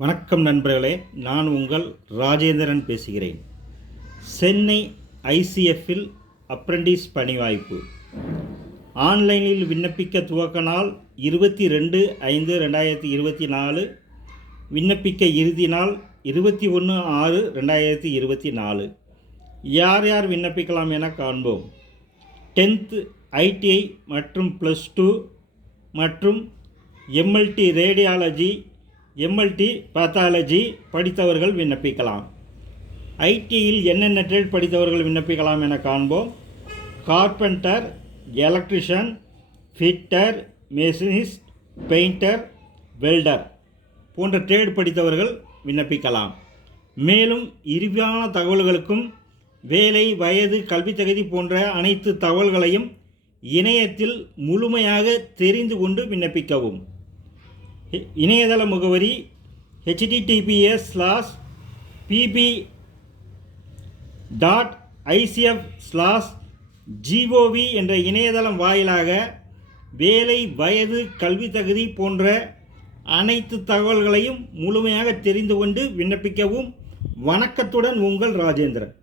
வணக்கம் நண்பர்களே, நான் உங்கள் ராஜேந்திரன் பேசுகிறேன். சென்னை ஐசிஎஃப்பில் அப்ரெண்டிஸ் பணி வாய்ப்பு. ஆன்லைனில் விண்ணப்பிக்க துவக்க நாள் 22/5/2024. விண்ணப்பிக்க இறுதி நாள் 21/6/2024. யார் யார் விண்ணப்பிக்கலாம் என காண்போம். 10th ஐடிஐ மற்றும் +2 மற்றும் எம்எல்டி ரேடியாலஜி, எம்எல்டி பேத்தாலஜி படித்தவர்கள் விண்ணப்பிக்கலாம். ஐடியில் என்னென்ன ட்ரேட் படித்தவர்கள் விண்ணப்பிக்கலாம் என காண்போம். Carpenter, electrician, fitter, machinist, painter, welder போன்ற ட்ரேட் படித்தவர்கள் விண்ணப்பிக்கலாம். மேலும் விரிவான தகவல்களுக்கும் வேலை, வயது, கல்வி தகுதி போன்ற அனைத்து தகவல்களையும் இணையத்தில் முழுமையாக தெரிந்து கொண்டு விண்ணப்பிக்கவும். இணையதள முகவரி https://pb.icf/gov என்ற இணையதளம் வாயிலாக வேலை, வயது, கல்வி தகுதி போன்ற அனைத்து தகவல்களையும் முழுமையாக தெரிந்து கொண்டு விண்ணப்பிக்கவும். வணக்கத்துடன் உங்கள் ராஜேந்திரன்.